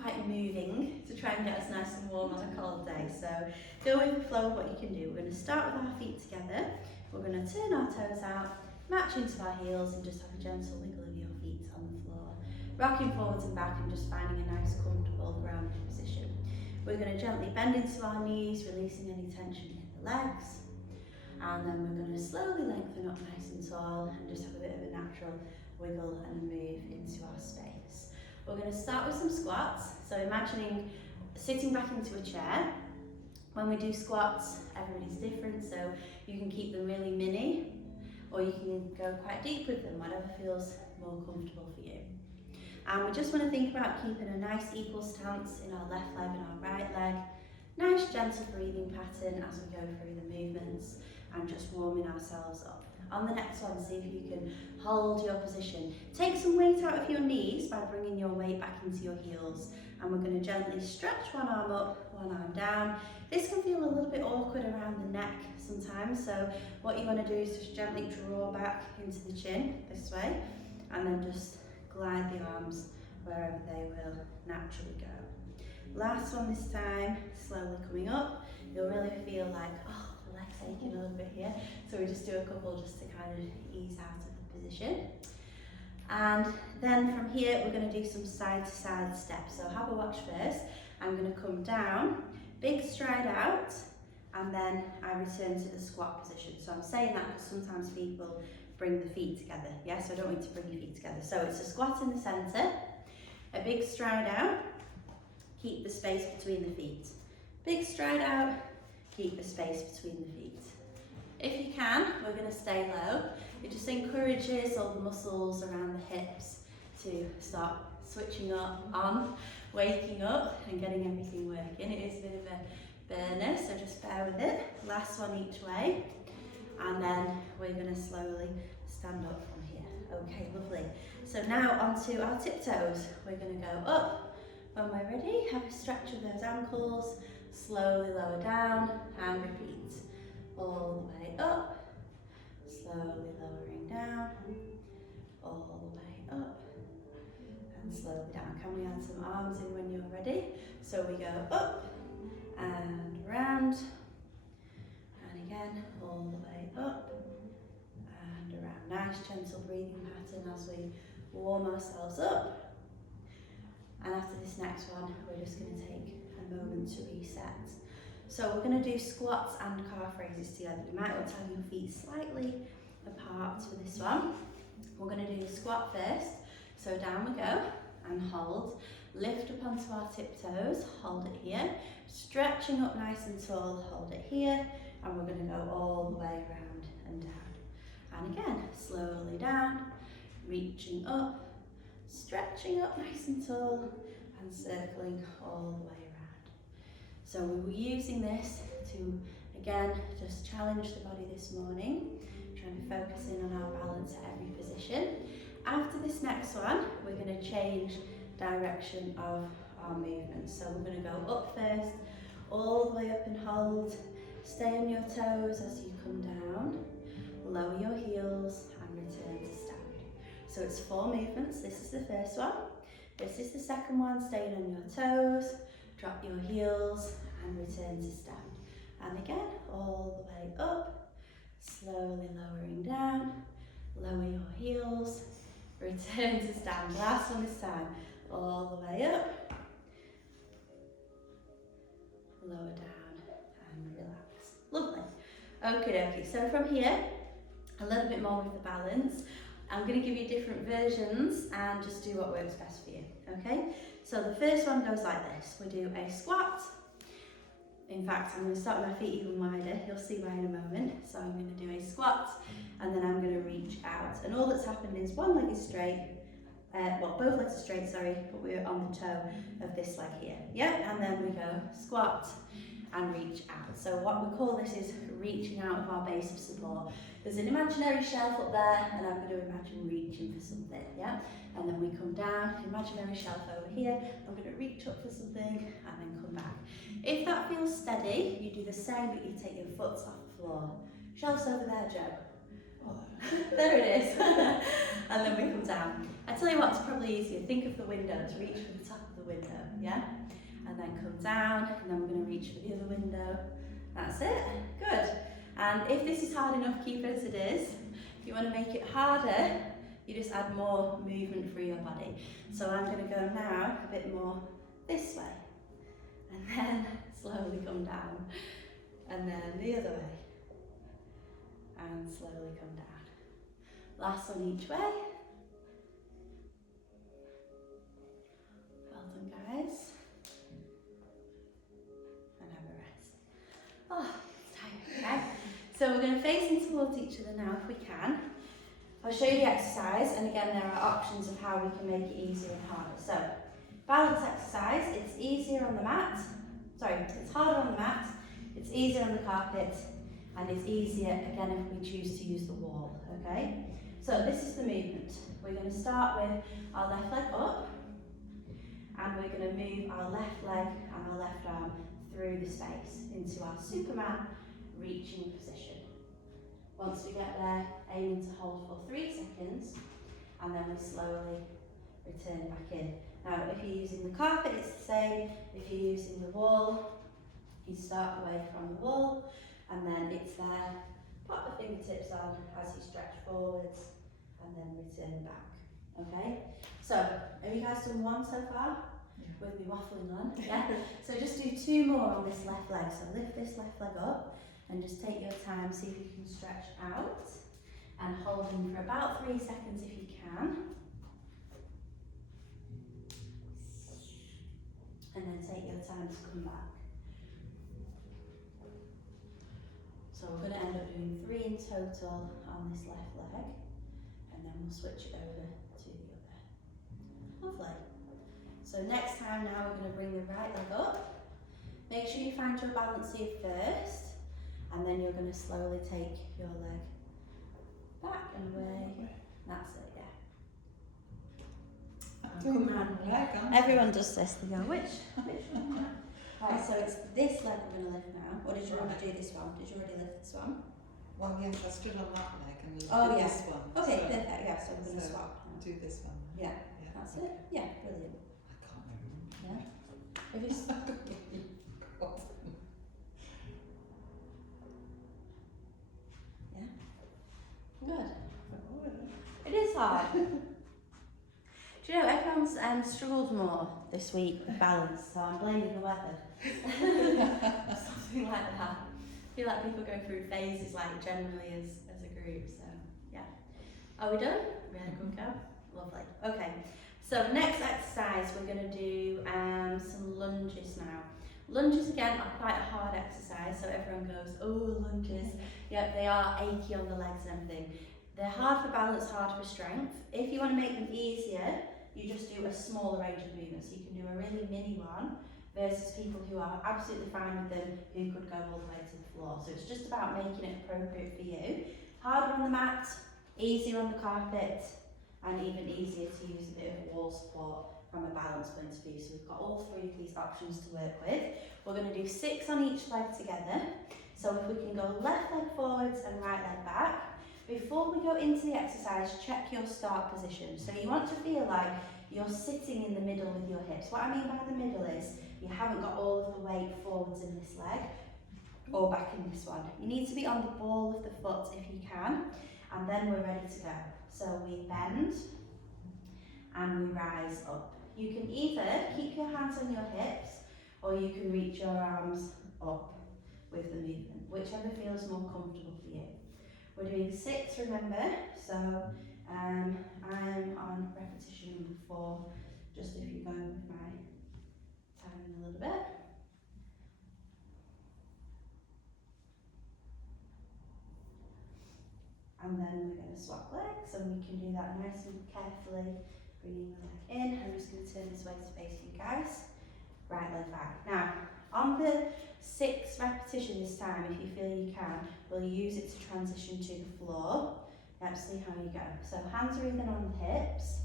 quite moving to try and get us nice and warm on a cold day. So go with the flow of what you can do. We're going to start with our feet together. We're going to turn our toes out, match into our heels, and just have a gentle wiggle of your feet on the floor. Rocking forwards and back and just finding a nice comfortable grounded position. We're going to gently bend into our knees, releasing any tension in the legs. And then we're going to slowly lengthen up nice and tall and just have a bit of a natural wiggle and move into our space. We're going to start with some squats. So imagining sitting back into a chair. When we do squats, everybody's different, so you can keep them really mini or you can go quite deep with them, whatever feels more comfortable for you. And we just want to think about keeping a nice equal stance in our left leg and our right leg. Nice gentle breathing pattern as we go through the movements and just warming ourselves up. On the next one, see if you can hold your position. Take some weight out of your knees by bringing your weight back into your heels. And we're going to gently stretch one arm up, one arm down. This can feel a little bit awkward around the neck sometimes, so what you want to do is just gently draw back into the chin this way and then just glide the arms wherever they will naturally go. Last one this time, slowly coming up. You'll really feel like, oh, the leg's aching a little bit here. So we just do a couple just to kind of ease out of the position. And then from here, we're going to do some side to side steps. So have a watch first. I'm going to come down, big stride out, and then I return to the squat position. So I'm saying that because sometimes people bring the feet together. Yeah, so I don't want you to bring your feet together. So it's a squat in the center, a big stride out, keep the space between the feet. Big stride out, keep the space between the feet. If you can, we're going to stay low. It just encourages all the muscles around the hips to start switching up, on, waking up and getting everything working. It is a bit of a burner, so just bear with it. Last one each way. And then we're going to slowly stand up from here. Okay, lovely. So now onto our tiptoes. We're going to go up. When we're ready, have a stretch of those ankles. Slowly lower down and repeat. All the way up. Slowly lowering down. All the way up. And slowly down. Can we add some arms in when you're ready? So we go up and round. And again, all the way up and around. Nice gentle breathing pattern as we warm ourselves up. And after this next one, we're just going to take a moment to reset. So we're going to do squats and calf raises together. You might want to have your feet slightly apart for this one. We're going to do the squat first. So down we go and hold. Lift up onto our tiptoes, hold it here. Stretching up nice and tall, hold it here. And we're going to go all the way around and down. And again, slowly down, reaching up, stretching up nice and tall, and circling all the way around. So we were using this to, again, just challenge the body this morning, trying to focus in on our balance at every position. After this next one, we're going to change direction of our movement. So we're going to go up first, all the way up and hold. Stay on your toes as you come down, lower your heels and return to stand. So it's 4 movements. This is the first one. This is the second one, staying on your toes, drop your heels and return to stand. And again, all the way up, slowly lowering down, lower your heels, return to stand. Last one this time, all the way up, lower down and relax. Lovely. Okay, so from here, a little bit more with the balance. I'm going to give you different versions and just do what works best for you, okay? So the first one goes like this. We do a squat. In fact, I'm going to start with my feet even wider. You'll see why in a moment. So I'm going to do a squat and then I'm going to reach out. And all that's happened is one leg is straight, well, both legs are straight, sorry, but we're on the toe of this leg here. Yeah, and then we go squat and reach out. So what we call this is reaching out of our base of support. There's an imaginary shelf up there and I'm going to imagine reaching for something, yeah? And then we come down, imaginary shelf over here, I'm going to reach up for something and then come back. If that feels steady, you do the same but you take your foot off the floor. Shelf's over there, Joe. Oh. There it is. And then we come come down. I tell you what, it's probably easier. Think of the windows, reach for the top of the window, yeah? And then come down, and then we're going to reach for the other window. That's it. Good. And if this is hard enough, keep it as it is. If you want to make it harder, you just add more movement through your body. So I'm going to go now a bit more this way. And then slowly come down. And then the other way. And slowly come down. Last one each way. Well done, guys. And have a rest. Oh, it's tired, okay? So we're going to face in towards each other now if we can. I'll show you the exercise, and again there are options of how we can make it easier and harder. So, balance exercise, it's easier on the mat. Sorry, it's harder on the mat, it's easier on the carpet, and it's easier again if we choose to use the wall, okay? So this is the movement. We're going to start with our left leg up, and we're going to move our left leg and our left arm through the space into our Superman reaching position. Once we get there, aiming to hold for 3 seconds, and then we slowly return back in. Now, if you're using the carpet, it's the same. If you're using the wall, you start away from the wall, and then it's there. Pop the fingertips on as you stretch forwards, and then return back. Okay? So, have you guys done one so far? Yeah. With me waffling on? Yeah? So just do 2 more on this left leg. So lift this left leg up, and just take your time, see if you can stretch out, and hold them for about 3 seconds if you can. And then take your time to come back. So we're going to end up doing 3 in total on this left leg, and then we'll switch it over to the other. Lovely. So next time now we're going to bring the right leg up. Make sure you find your balance here first, and then you're going to slowly take your leg back and away. That's it, yeah. Come round. Everyone does this. They go, which one? Right, so it's this leg we're going to lift now. Or did you want to do this one? Did you already lift this one? Well, yes, I stood on that leg and we do this one. Okay, so, perfect. Yeah, so we're going to swap. Do this one. Yeah, that's it. Yeah, brilliant. I can't remember. Yeah. Have you Yeah. Good. It is hard. Do you know, everyone's struggled more this week with balance, so I'm blaming the weather. Something like that. I feel like people go through phases like generally as a group, so yeah. Are we done? Really good go? Lovely. Okay, so next exercise we're going to do some lunges now. Lunges again are quite a hard exercise, so everyone goes, oh, lunges. Yeah, they are achy on the legs and everything. They're hard for balance, hard for strength. If you want to make them easier, you just do a smaller range of movements. So you can do a really mini one versus people who are absolutely fine with them, who could go all the way to the floor. So it's just about making it appropriate for you. Harder on the mat, easier on the carpet, and even easier to use a bit of wall support from a balance point of view. So we've got all 3 of these options to work with. We're going to do 6 on each leg together. So if we can go left leg forwards and right leg back. Before we go into the exercise, check your start position. So you want to feel like you're sitting in the middle with your hips. What I mean by the middle is you haven't got all of the weight forwards in this leg or back in this one. You need to be on the ball of the foot if you can, and then we're ready to go. So we bend and we rise up. You can either keep your hands on your hips or you can reach your arms up with the movement, whichever feels more comfortable for you. We're doing 6, remember, so I'm on repetition number 4, just if you go with my timing a little bit. And then we're going to swap legs, and we can do that nice and carefully, bringing the leg in. I'm just going to turn this way to face you guys. Right leg back. Now, on the 6th repetition this time, if you feel you can, we'll use it to transition to the floor. Let's see how you go. So hands are either on the hips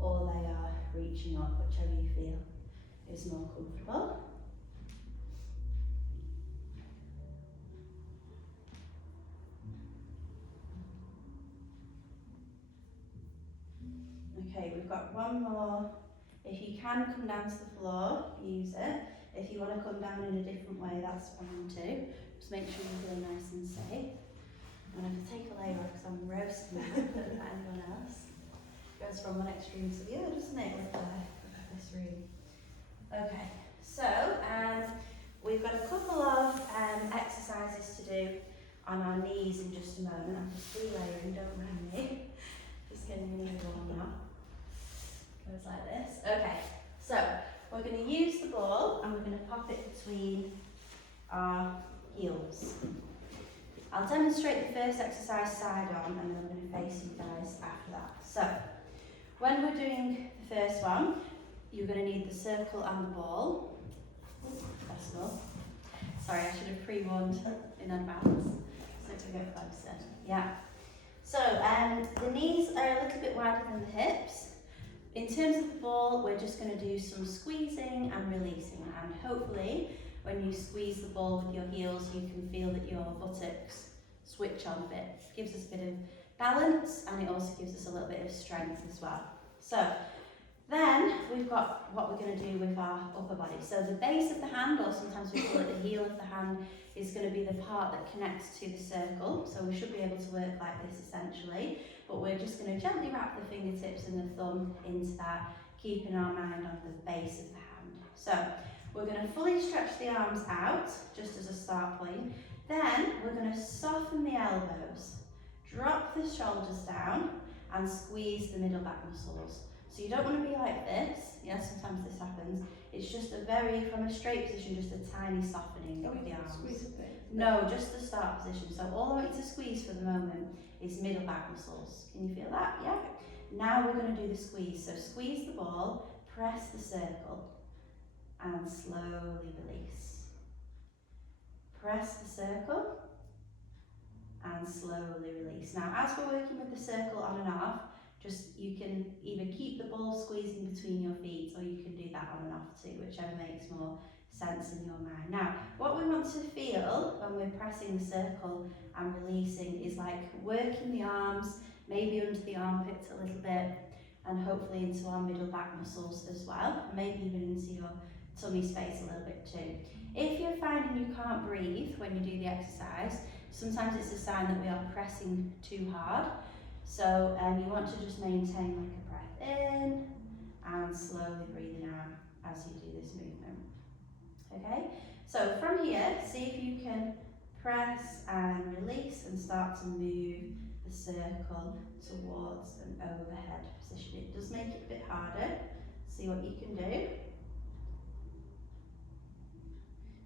or they are reaching up, whichever you feel is more comfortable. Okay, we've got one more. If you can come down to the floor, use it. If you want to come down in a different way, that's fine too. Just make sure you feel nice and safe. And I can take a layer off because I'm roasting now for anyone else. Goes from one extreme to the other, doesn't it, with this room? Okay, so we've got a couple of exercises to do on our knees in just a moment. I'm just re-layering, don't mind me. Just getting the knee warm now. Goes like this. Okay, so we're going to use the ball and we're going to pop it between our heels. I'll demonstrate the first exercise side on and then I'm going to face you guys after that. So, when we're doing the first one, you're going to need the circle and the ball. Possible. Sorry, I should have pre-warned in advance so to go closer. Yeah. So, the knees are a little bit wider than the hips. In terms of the ball, we're just going to do some squeezing and releasing, and hopefully when you squeeze the ball with your heels you can feel that your buttocks switch on a bit. It gives us a bit of balance and it also gives us a little bit of strength as well. So then we've got what we're going to do with our upper body. So the base of the hand, or sometimes we call it the heel of the hand, is going to be the part that connects to the circle. So we should be able to work like this essentially, but we're just going to gently wrap the fingertips and the thumb into that, keeping our mind on the base of the hand. So we're going to fully stretch the arms out, just as a start point. Then we're going to soften the elbows, drop the shoulders down and squeeze the middle back muscles. So you don't want to be like this, yeah, sometimes this happens. It's just a very, from a straight position, just a tiny softening of the arms. Squeeze a bit. No, just the start position. So all I want you to squeeze for the moment is middle back muscles. Can you feel that? Yeah? Now we're going to do the squeeze. So squeeze the ball, press the circle and slowly release. Press the circle and slowly release. Now as we're working with the circle on and off, you can either keep the ball squeezing between your feet or you can do that on and off too, whichever makes more sense in your mind. Now, what we want to feel when we're pressing the circle and releasing is like working the arms, maybe under the armpits a little bit, and hopefully into our middle back muscles as well, maybe even into your tummy space a little bit too. If you're finding you can't breathe when you do the exercise, sometimes it's a sign that we are pressing too hard. So you want to just maintain like a breath in and slowly breathing out as you do this movement. Okay, so from here, see if you can press and release and start to move the circle towards an overhead position. It does make it a bit harder. See what you can do.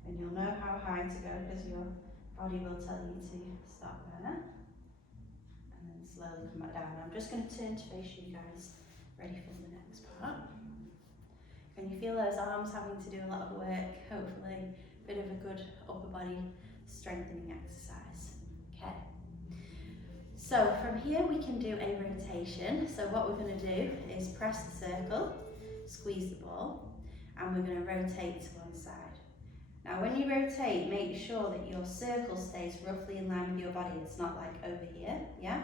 And you'll know how high to go because your body will tell you to stop there. And then slowly come back down. I'm just going to turn to face you guys, ready for the next part. Can you feel those arms having to do a lot of work? Hopefully, a bit of a good upper body strengthening exercise. Okay. So from here we can do a rotation. So what we're going to do is press the circle, squeeze the ball, and we're going to rotate to one side. Now when you rotate, make sure that your circle stays roughly in line with your body. It's not like over here, yeah?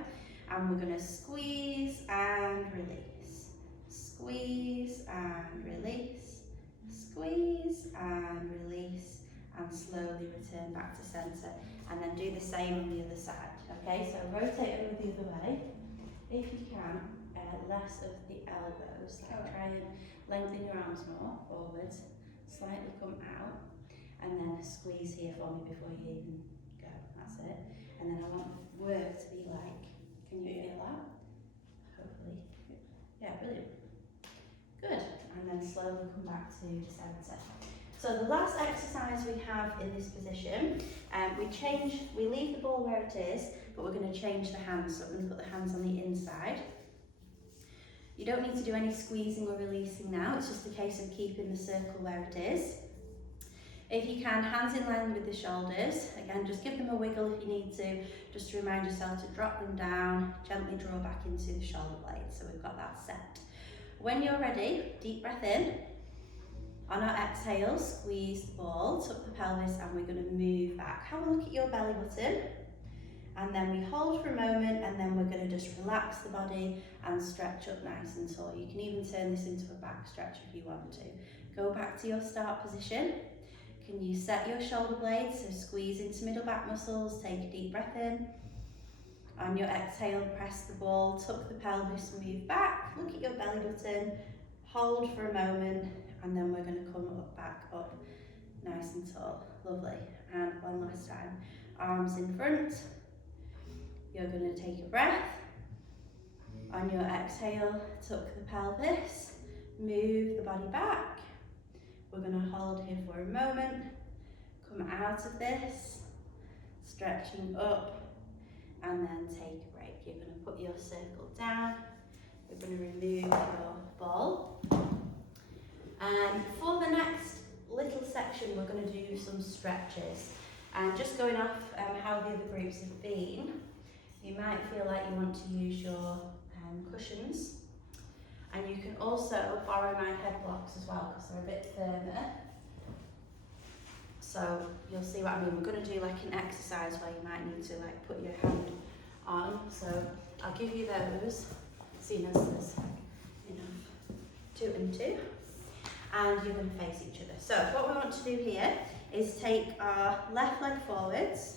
And we're going to squeeze and release. Squeeze and release. Squeeze and release. And slowly return back to centre. And then do the same on the other side. Okay, so rotate over the other way. If you can, less of the elbows. Like try and lengthen your arms more forwards. Slightly come out. And then squeeze here for me before you even go. That's it. And then I want the work to be like, can you feel that? Hopefully. Yeah, brilliant. Good. And then slowly come back to the centre. So the last exercise we have in this position, we leave the ball where it is, but we're going to change the hands. So we're going to put the hands on the inside. You don't need to do any squeezing or releasing now. It's just a case of keeping the circle where it is. If you can, hands in line with the shoulders. Again, just give them a wiggle if you need to, just to remind yourself to drop them down, gently draw back into the shoulder blades. So we've got that set. When you're ready, deep breath in. On our exhale, squeeze the ball, tuck the pelvis, and we're going to move back. Have a look at your belly button. and then we hold for a moment, and then we're going to just relax the body and stretch up nice and tall. You can even turn this into a back stretch if you want to. Go back to your start position. Can you set your shoulder blades, so squeeze into middle back muscles, take a deep breath in. On your exhale, press the ball, tuck the pelvis, move back, look at your belly button, hold for a moment, and then we're going to come up, back up, nice and tall. Lovely. And one last time. Arms in front. You're going to take a breath. On your exhale, tuck the pelvis, move the body back. We're going to hold here for a moment, come out of this, stretching up, and then take a break. You're going to put your circle down. We're going to remove your ball. And for the next little section, we're going to do some stretches. And just going off how the other groups have been, you might feel like you want to use your cushions. And you can also borrow my head blocks as well, because they're a bit firmer. So you'll see what I mean. We're going to do like an exercise where you might need to like put your hand on. So I'll give you those, seeing as there's enough 2 and 2. And you're going to face each other. So what we want to do here is take our left leg forwards,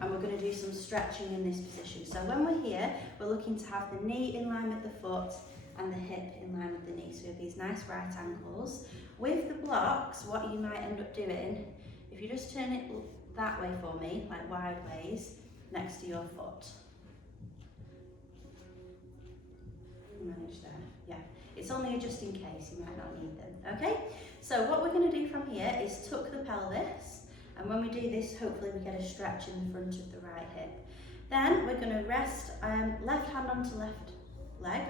and we're going to do some stretching in this position. So when we're here, we're looking to have the knee in line with the foot and the hip in line with the knee. So we have these nice right angles. With the blocks, what you might end up doing, if you just turn it that way for me, like wide ways, next to your foot. Manage there, yeah. It's only just in case, you might not need them, okay? So what we're going to do from here is tuck the pelvis, and when we do this, hopefully we get a stretch in the front of the right hip. Then we're going to rest left hand onto left leg.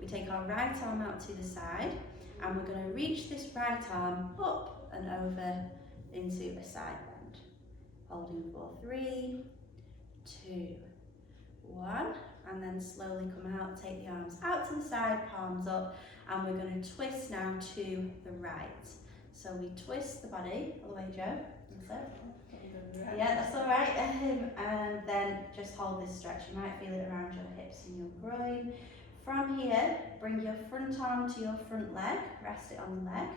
We take our right arm out to the side, and we're going to reach this right arm up and over into a side bend. Holding for 3, 2, 1, and then slowly come out, take the arms out to the side, palms up, and we're going to twist now to the right. So we twist the body all the way, Joe. Yeah, that's all right. And then just hold this stretch. You might feel it around your hips and your groin. From here, bring your front arm to your front leg, rest it on the leg,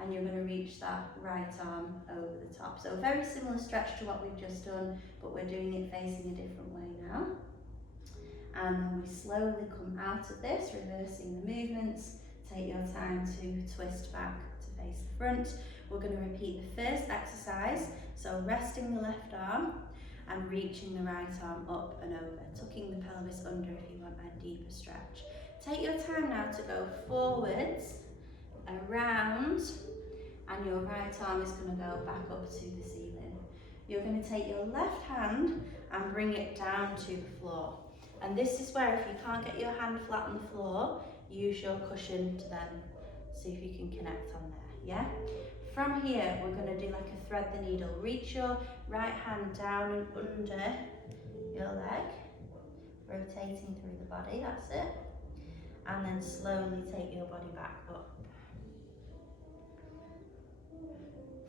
and you're going to reach that right arm over the top. So a very similar stretch to what we've just done, but we're doing it facing a different way now. And then we slowly come out of this, reversing the movements. Take your time to twist back to face the front. We're going to repeat the first exercise, so resting the left arm and reaching the right arm up and over, tucking the pelvis under if you want a deeper stretch. Take your time now to go forwards, around, and your right arm is going to go back up to the ceiling. You're going to take your left hand and bring it down to the floor. And this is where, if you can't get your hand flat on the floor, use your cushion to then see if you can connect on there, yeah? From here, we're going to do like a thread the needle. Reach your right hand down and under your leg, rotating through the body, that's it. And then slowly take your body back up.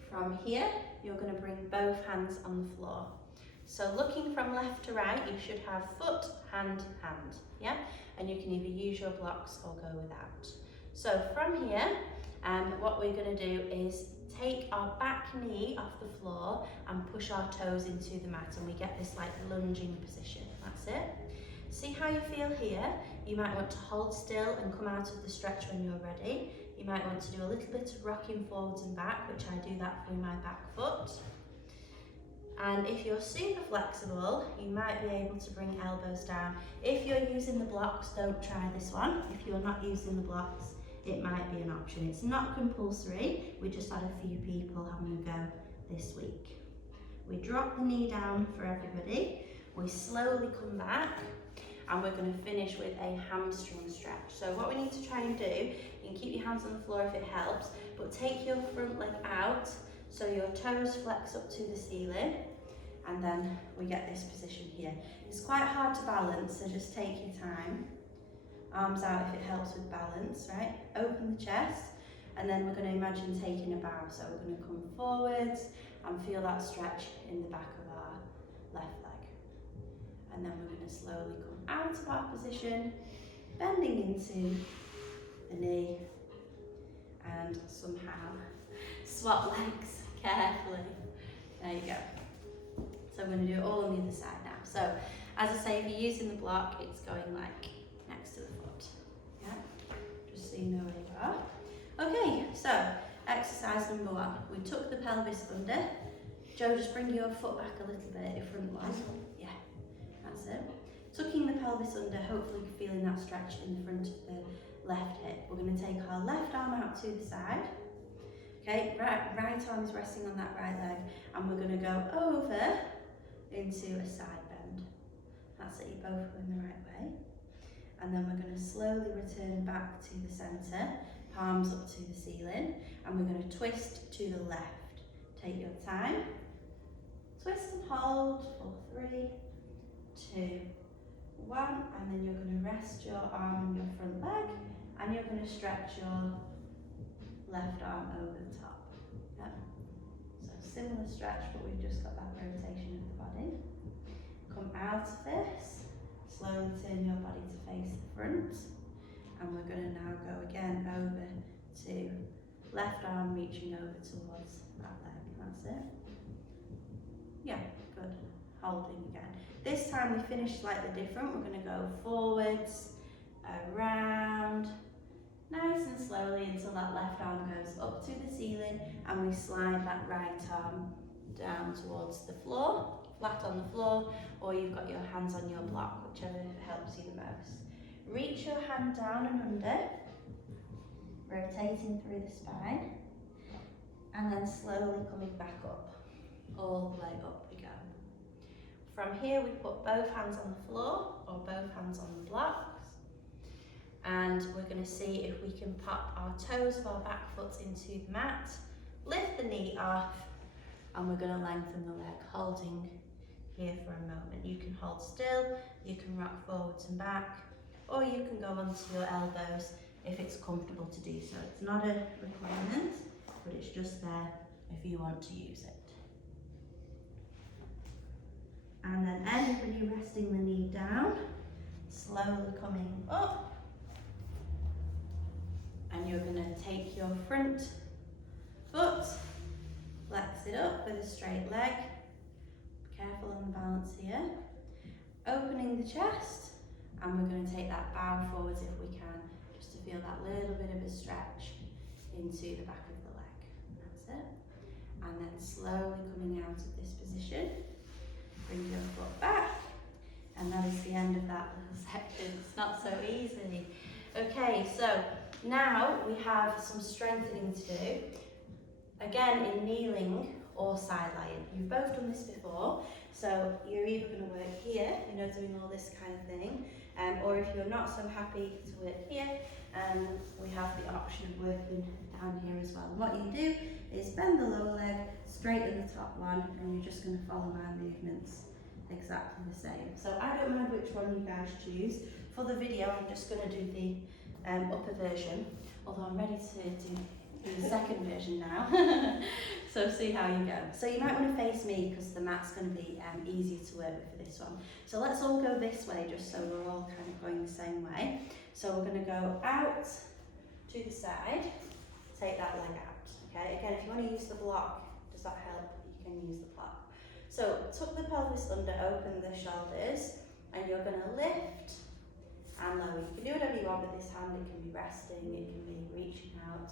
From here, you're going to bring both hands on the floor. So looking from left to right, you should have foot, hand, hand, yeah? And you can either use your blocks or go without. So from here, what we're going to do is take our back knee off the floor and push our toes into the mat, and we get this like lunging position, that's it. See how you feel here. You might want to hold still and come out of the stretch when you're ready. You might want to do a little bit of rocking forwards and back, which I do that through my back foot. And if you're super flexible, you might be able to bring elbows down. If you're using the blocks, don't try this one. If you're not using the blocks, it might be an option. It's not compulsory. We just had a few people having a go this week. We drop the knee down for everybody. We slowly come back, and we're going to finish with a hamstring stretch. So what we need to try and do, you can keep your hands on the floor if it helps, but take your front leg out so your toes flex up to the ceiling, and then we get this position here. It's quite hard to balance, so just take your time. Arms out if it helps with balance, right? Open the chest, and then we're going to imagine taking a bow. So we're going to come forwards and feel that stretch in the back of our left leg. And then we're going to slowly come out of our position, bending into the knee, and somehow swap legs carefully. There you go. So I'm going to do it all on the other side now. So as I say, if you're using the block, it's going like next to the foot. Yeah, just so you know where you are. Okay, so exercise number 1. We tuck the pelvis under. Joe, just bring your foot back a little bit, your front one. Yeah, that's it. Tucking the pelvis under, hopefully feeling that stretch in the front of the left hip. We're going to take our left arm out to the side. Okay, right arm is resting on that right leg, and we're going to go over into a side bend. That's it, you're both going the right way. And then we're going to slowly return back to the centre, palms up to the ceiling, and we're going to twist to the left. Take your time. Twist and hold for 3, 2, 1, and then you're going to rest your arm on your front leg, and you're going to stretch your left arm over the top. Yep. So similar stretch, but we've just got that rotation of the body. Come out of this, slowly turn your body to face the front, and we're going to now go again over to left arm reaching over towards that leg. That's it. Yeah, good. Holding again. This time we finish slightly different. We're going to go forwards, around, nice and slowly until that left arm goes up to the ceiling, and we slide that right arm down towards the floor, flat on the floor, or you've got your hands on your block, whichever helps you the most. Reach your hand down and under, rotating through the spine, and then slowly coming back up. All the way up we go. From here we put both hands on the floor or both hands on the blocks, and we're going to see if we can pop our toes of our back foot into the mat, lift the knee off, and we're going to lengthen the leg, holding here for a moment. You can hold still, you can rock forwards and back, or you can go onto your elbows if it's comfortable to do so. It's not a requirement, but it's just there if you want to use it. And then everybody resting the knee down, slowly coming up. And you're going to take your front foot, flex it up with a straight leg. Be careful on the balance here. Opening the chest, and we're going to take that bow forwards if we can, just to feel that little bit of a stretch into the back of the leg. That's it. And then slowly coming out of this position. Bring your foot back, and that is the end of that little section. It's not so easy. Okay, so now we have some strengthening to do. Again, in kneeling or side lying. You've both done this before, so you're either going to work here, you know, doing all this kind of thing, or if you're not so happy to work here, we have the option of working down here as well. And what you do is bend the lower leg, straighten the top one, and you're just going to follow my movements exactly the same. So I don't mind which one you guys choose. For the video, I'm just going to do the upper version, although I'm ready to do the second version now. So see how you go. So you might want to face me because the mat's going to be easier to work with for this one. So let's all go this way, just so we're all kind of going the same way. So we're going to go out to the side, take that leg out. Okay, again, if you want to use the block, does that help? You can use the block. So tuck the pelvis under, open the shoulders, and you're going to lift and lower. You can do whatever you want with this hand. It can be resting, it can be reaching out,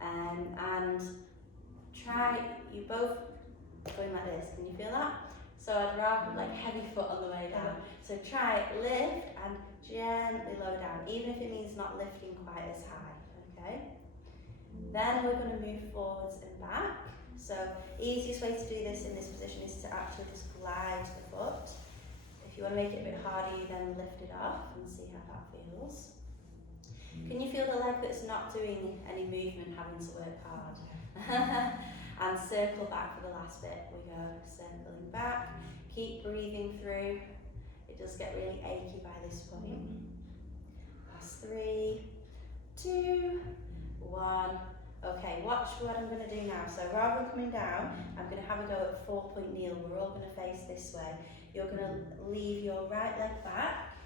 and try, you both going like this. Can you feel that? So I'd rather like heavy foot on the way down. So try lift and gently lower down, even if it means not lifting quite as high. Okay. Then we're going to move forwards and back. So easiest way to do this in this position is to actually just glide the foot. If you want to make it a bit harder, you then lift it off and see how that feels. Can you feel the leg that's not doing any movement having to work hard? And circle back for the last bit. We go circling back. Keep breathing through. It does get really achy by this point. Last 3, 2, 1. Okay, watch what I'm going to do now. So rather than coming down, I'm going to have a go at 4-point kneel. We're all going to face this way. You're going to leave your right leg back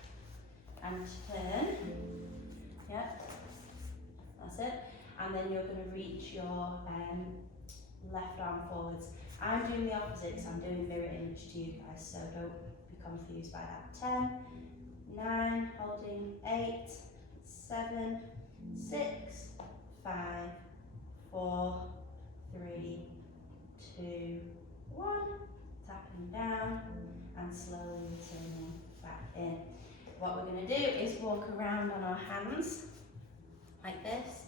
and turn. Yep, that's it. And then you're going to reach your left arm forwards. I'm doing the opposite, so I'm doing mirror image to you guys, so don't be confused by that. 10, 9, holding 8, 7, 6, 5, 4, 3, 2, 1. Tapping down and slowly returning back in. What we're going to do is walk around on our hands like this,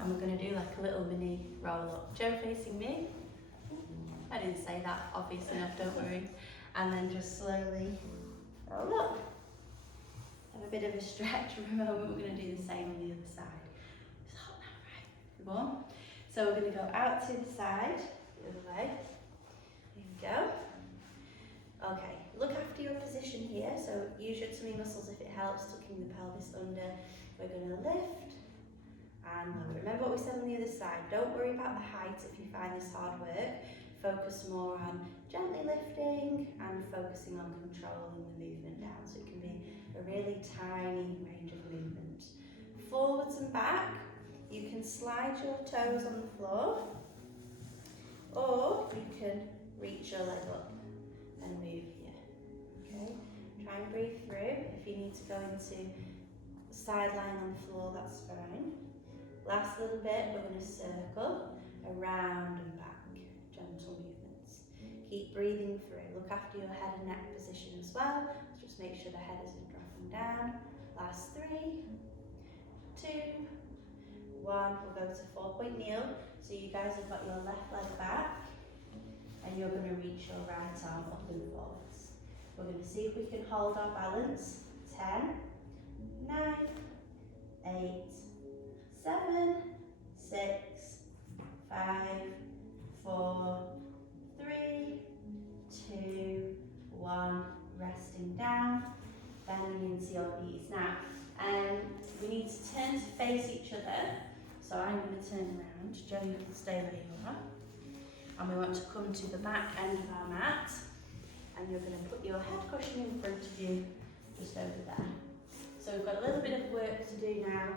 and we're going to do like a little mini roll up. Joe facing me. I didn't say that obvious enough, don't worry. And then just slowly roll up. Have a bit of a stretch for a moment. We're going to do the same on the other side. Just hold that right. Come on. So we're going to go out to the side, the other way. Here we go. Okay, look after your position here. So use your tummy muscles if it helps, tucking the pelvis under. We're going to lift and lower. Remember what we said on the other side. Don't worry about the height if you find this hard work. Focus more on gently lifting and focusing on controlling the movement down. So it can be a really tiny range of movement. Forwards and back. You can slide your toes on the floor, or you can reach your leg up and move here. Okay, try and breathe through. If you need to go into side lying on the floor, that's fine. Last little bit, we're going to circle around and back, gentle movements. Keep breathing through. Look after your head and neck position as well. Just make sure the head isn't dropping down. Last 3, 2, 1. We'll go to 4-point kneel. So you guys have got your left leg back, and you're going to reach your right arm up and forwards. We're going to see if we can hold our balance. 10, 9, 8, 7, 6, 5, 4, 3, 2, 1. Resting down, bending into your knees. Now, we need to turn to face each other. So I'm going to turn around. Joe, you can stay where you are. And we want to come to the back end of our mat. And you're going to put your head cushion in front of you, just over there. So we've got a little bit of work to do now,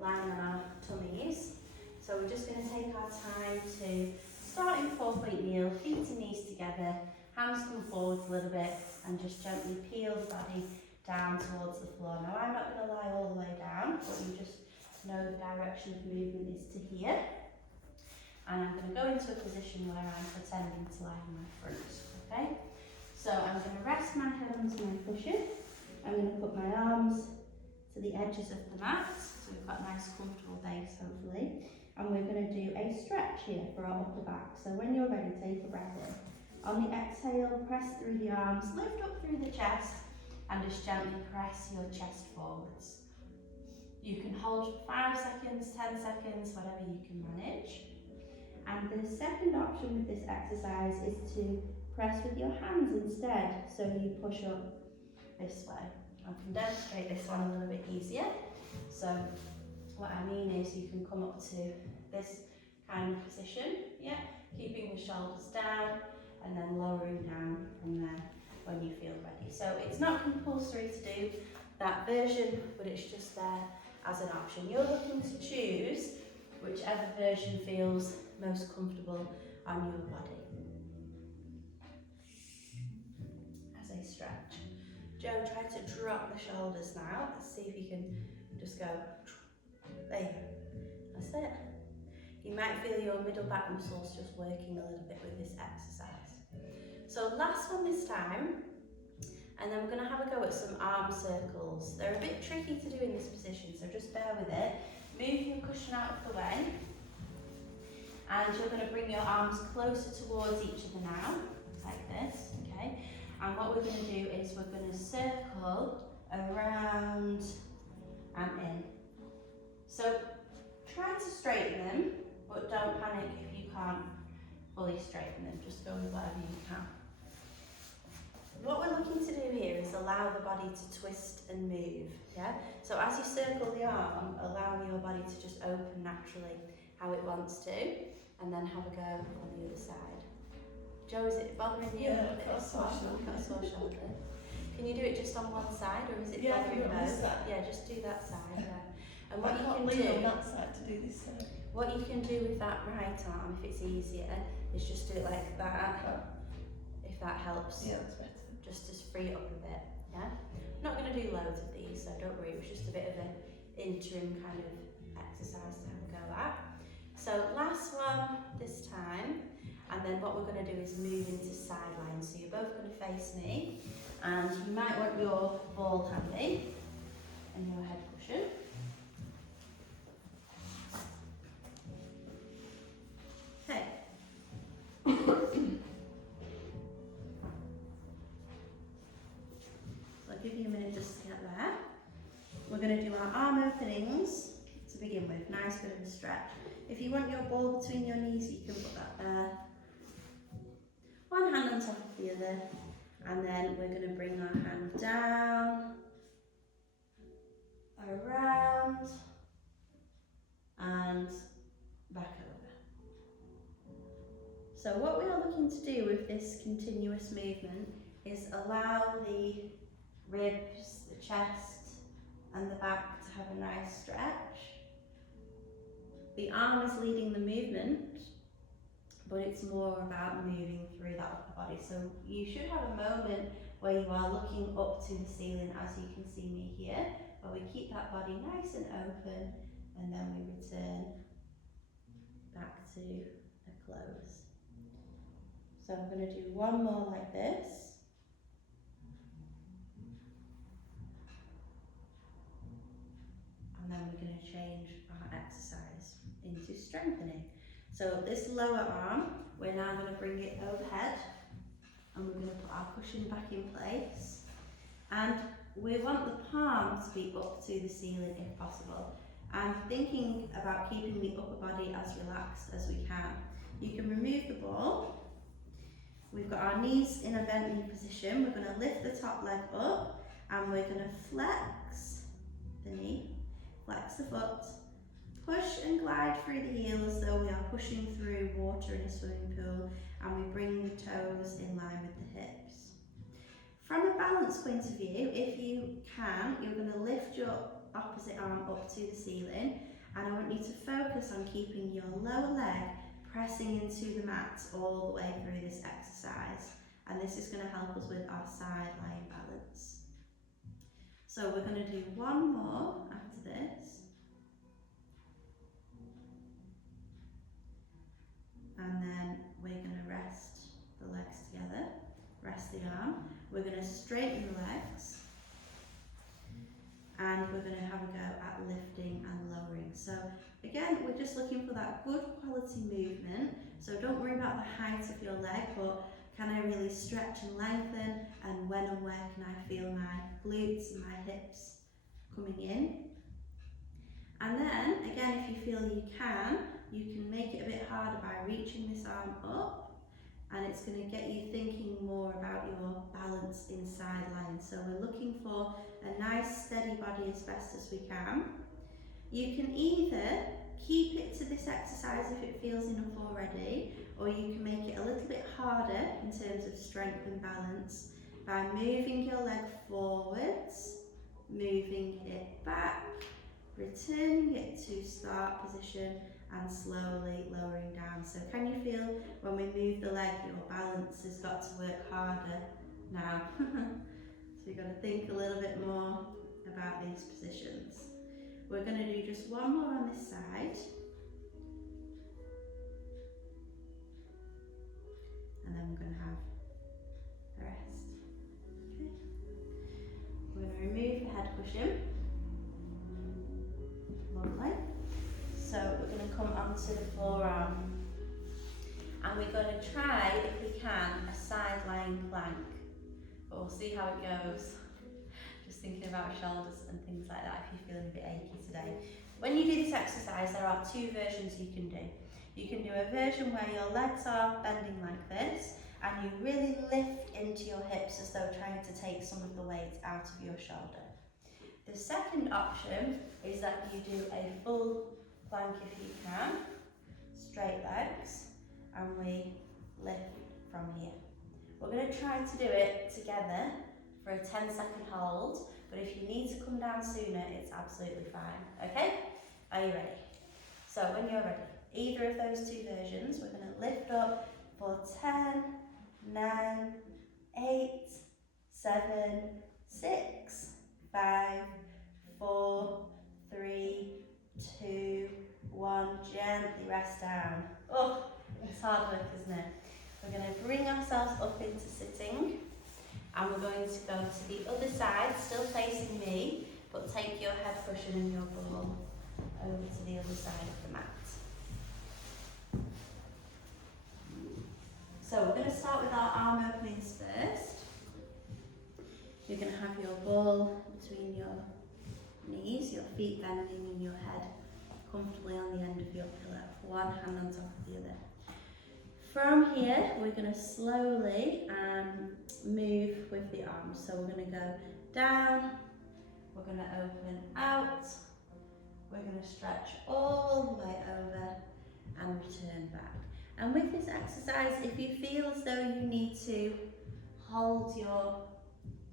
lying on our tummies. So we're just going to take our time to start in 4-point kneel, feet and knees together, hands come forwards a little bit, and just gently peel the body down towards the floor. Now I'm not going to lie all the way down, but you just know the direction of movement is to here. And I'm going to go into a position where I'm pretending to lie on my front, okay? So I'm going to rest my head onto my cushion. I'm going to put my arms to the edges of the mat, so we've got a nice comfortable base hopefully. And we're going to do a stretch here for our upper back. So when you're ready, take a breath in. On the exhale, press through the arms, lift up through the chest, and just gently press your chest forwards. You can hold for 5 seconds, 10 seconds, whatever you can manage. And the second option with this exercise is to press with your hands instead. So you push up this way. I can demonstrate this one a little bit easier. So what I mean is you can come up to this kind of position, yeah, keeping the shoulders down and then lowering down from there when you feel ready. So it's not compulsory to do that version, but it's just there as an option. You're looking to choose whichever version feels most comfortable on your body. As I stretch. Joe, try to drop the shoulders now. Let's see if you can just go. There you go. That's it. You might feel your middle back muscles just working a little bit with this exercise. So last one this time, and then we're going to have a go at some arm circles. They're a bit tricky to do in this position, so just bear with it. Move your cushion out of the way, and you're going to bring your arms closer towards each other now, like this, okay? And what we're going to do is we're going to circle around and in. So try to straighten them, but don't panic if you can't fully straighten them. Just go with whatever you can. what we're looking to do here is allow the body to twist and move, yeah? So as you circle the arm, allow your body to just open naturally how it wants to, and then have a go on the other side. Jo, is it bothering you? Yeah, a bit? I've got a sore shoulder. Got a sore shoulder. Can you do it just on one side, or is it Yeah, bothering on this both? side. Yeah, just do that side, yeah. And I what you can't can lean on do, that side to do this side. what you can do with that right arm, if it's easier, is just do it like that, if that helps. Yeah, that's better. Just to free it up a bit, yeah? I'm not going to do loads of these, so don't worry, it was just a bit of an interim kind of exercise to have a go at. So last one this time, and then what we're going to do is move into side lines. So you're both going to face me, and you might want your ball handy and your head cushion. Okay. So I'll give you a minute just to get there. We're going to do our arm openings to begin with. Nice bit of a stretch. If you want your ball between your knees, you can put that there. One hand on top of the other, and then we're going to bring our hand down, around, and back over. So what we are looking to do with this continuous movement is allow the ribs, the chest, and the back to have a nice stretch. The arm is leading the movement, but it's more about moving through that upper body. So you should have a moment where you are looking up to the ceiling, as you can see me here, where we keep that body nice and open, and then we return back to a close. So I'm going to do one more like this. And then we're going to change our exercise into strengthening. So this lower arm, we're now going to bring it overhead, and we're going to put our cushion back in place. And we want the palm to be up to the ceiling if possible. And thinking about keeping the upper body as relaxed as we can. You can remove the ball. We've got our knees in a bent knee position. We're going to lift the top leg up, and we're going to flex the knee, flex the foot, push and glide through the heel as though we are pushing through water in a swimming pool, and we bring the toes in line with the hips. From a balance point of view, if you can, you're going to lift your opposite arm up to the ceiling, and I want you to focus on keeping your lower leg pressing into the mat all the way through this exercise, and this is going to help us with our side lying balance. So we're going to do one more after this. And then we're going to rest the legs together, rest the arm. We're going to straighten the legs, and we're going to have a go at lifting and lowering. So again, we're just looking for that good quality movement. So don't worry about the height of your leg, but can I really stretch and lengthen, and when and where can I feel my glutes and my hips coming in? And then again, if you feel you can make it a bit harder by reaching this arm up, and it's going to get you thinking more about your balance in side lines. So we're looking for a nice steady body as best as we can. You can either keep it to this exercise if it feels enough already, or you can make it a little bit harder in terms of strength and balance by moving your leg forwards, moving it back, returning it to start position, and slowly lowering down. So can you feel when we move the leg, your balance has got to work harder now? So you've got to think a little bit more about these positions. We're going to do just one more on this side. And then we're going to have the rest. Okay. We're going to remove the head cushion. Lovely. So we're going to come onto the forearm, and we're going to try, if we can, a side lying plank, but we'll see how it goes. Just thinking about shoulders and things like that if you're feeling a bit achy today. When you do this exercise, there are two versions you can do. You can do a version where your legs are bending like this, and you really lift into your hips as though trying to take some of the weight out of your shoulder. The second option is that you do a full plank if you can, straight legs, and we lift from here. We're going to try to do it together for a 10-second hold, but if you need to come down sooner, it's absolutely fine, okay? Are you ready? So when you're ready, either of those two versions, we're going to lift up for 10, 9, 8, 7, 6, 5, 4, 3, 2, 1. Gently rest down. Oh, it's hard work, isn't it? We're going to bring ourselves up into sitting, and we're going to go to the other side, still facing me, but take your head cushion and your ball over to the other side of the mat. So we're going to start with our arm openings first. You're going to have your ball between your knees, your feet bending and your head comfortably on the end of your pillow. One hand on top of the other. From here, we're going to slowly move with the arms. So we're going to go down, we're going to open out, we're going to stretch all the way over and return back. And with this exercise, if you feel as though you need to hold your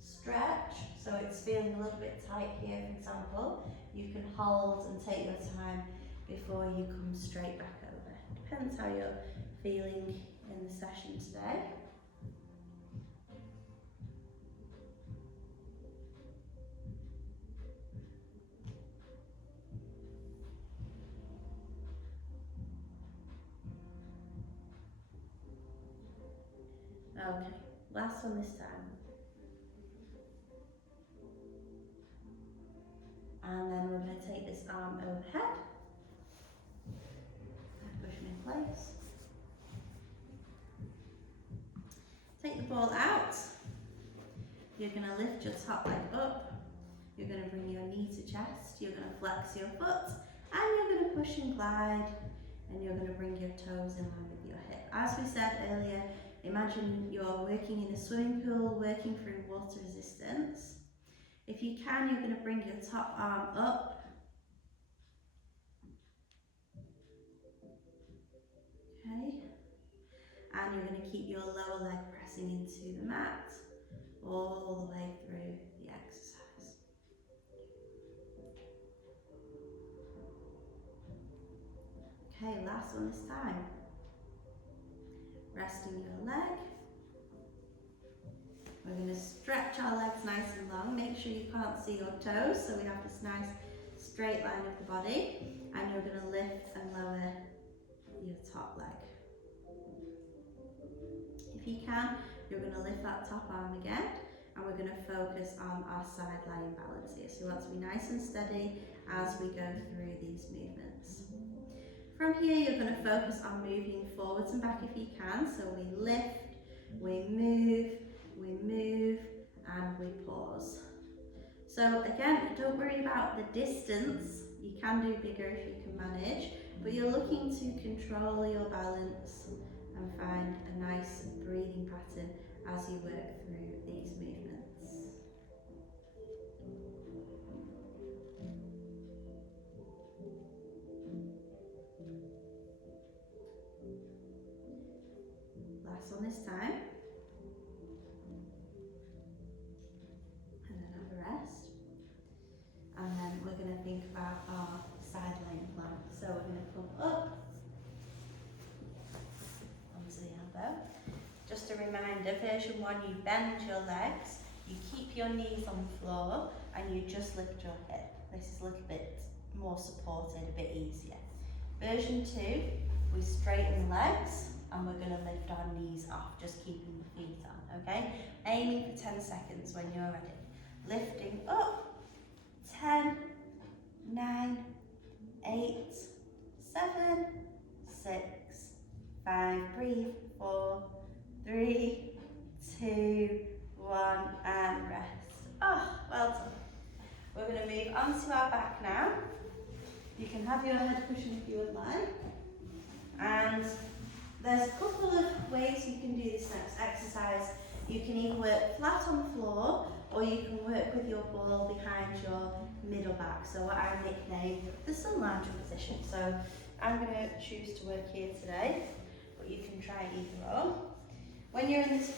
stretch, so it's feeling a little bit tight here, for example, you can hold and take your time before you come straight back over. Depends how you're feeling in the session today. Okay, last one this time. And then we're going to take this arm overhead, cushion in place. Take the ball out. You're going to lift your top leg up. You're going to bring your knee to chest. You're going to flex your foot, and you're going to push and glide, and you're going to bring your toes in line with your hip. As we said earlier, imagine you're working in a swimming pool, working through water resistance. If you can, you're going to bring your top arm up. Okay. And you're going to keep your lower leg pressing into the mat all the way through the exercise. Okay, last one this time. Resting your leg. We're going to stretch our legs nice and long. Make sure you can't see your toes, so we have this nice straight line of the body. And you're going to lift and lower your top leg. If you can, you're going to lift that top arm again, and we're going to focus on our side lying balance here. So we want to be nice and steady as we go through these movements. From here, you're going to focus on moving forwards and back if you can. So we lift, we move, and we pause. So again, don't worry about the distance. You can do bigger if you can manage, but you're looking to control your balance and find a nice breathing pattern as you work through these movements. Last one this time. And then have a rest. And then we're going to think about our side lying plank. So we're going to come up onto the elbow. Just a reminder, version 1, you bend your legs, you keep your knees on the floor, and you just lift your hip. This is a little bit more supported, a bit easier. Version 2, we straighten the legs, and we're going to lift our knees off, just keeping the feet on, okay? Aiming for 10 seconds when you're ready. Lifting up, 10, 9, 8, 7, 6, 5, breathe, 4, 3, 2, 1, and rest. Oh, well done. We're going to move onto our back now. You can have your head cushion if you would like. And there's a couple of ways you can do this next exercise. You can either work flat on the floor or you can work with your ball behind your middle back. So what I nickname the sun lounger position. So I'm going to choose to work here today, but you can try either or. When you're in this